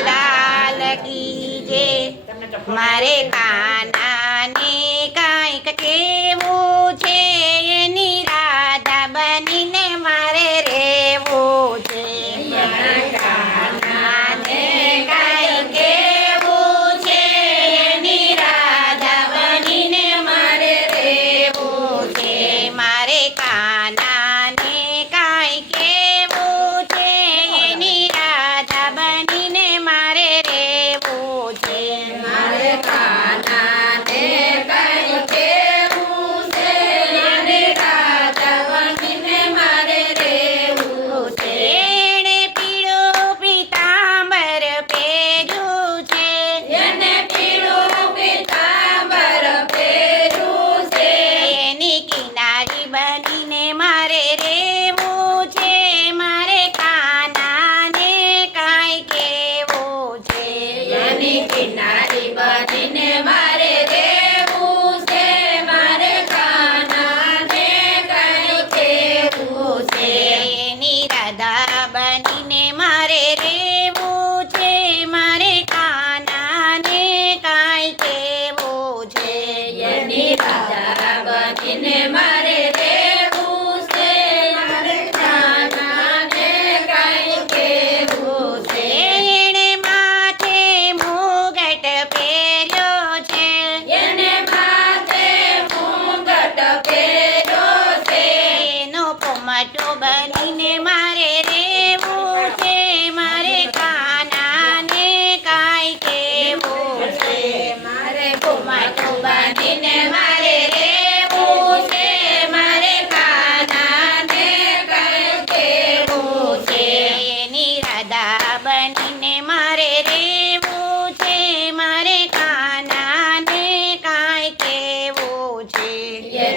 લાલ કી જે મારે કાના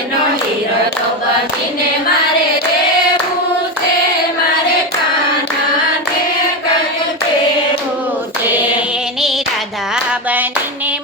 એનો હીરો તો મારે મારે રાધા બનીને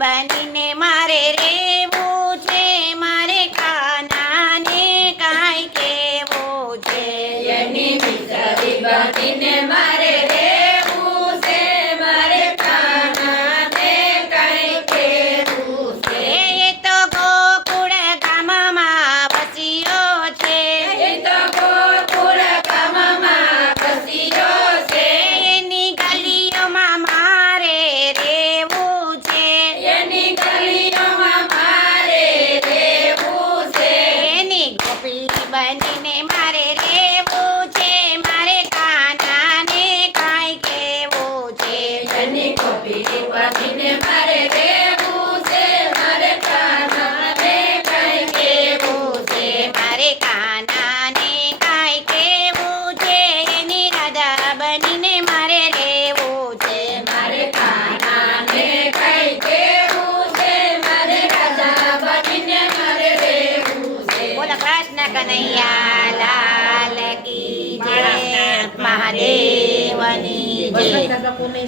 બનીને મારે રેવું છે મારે કાનાને કાંઈ કેવું છે. એની મિત્રવી બનીને મારે કનૈયા લાલ કી જય મહાદેવની જય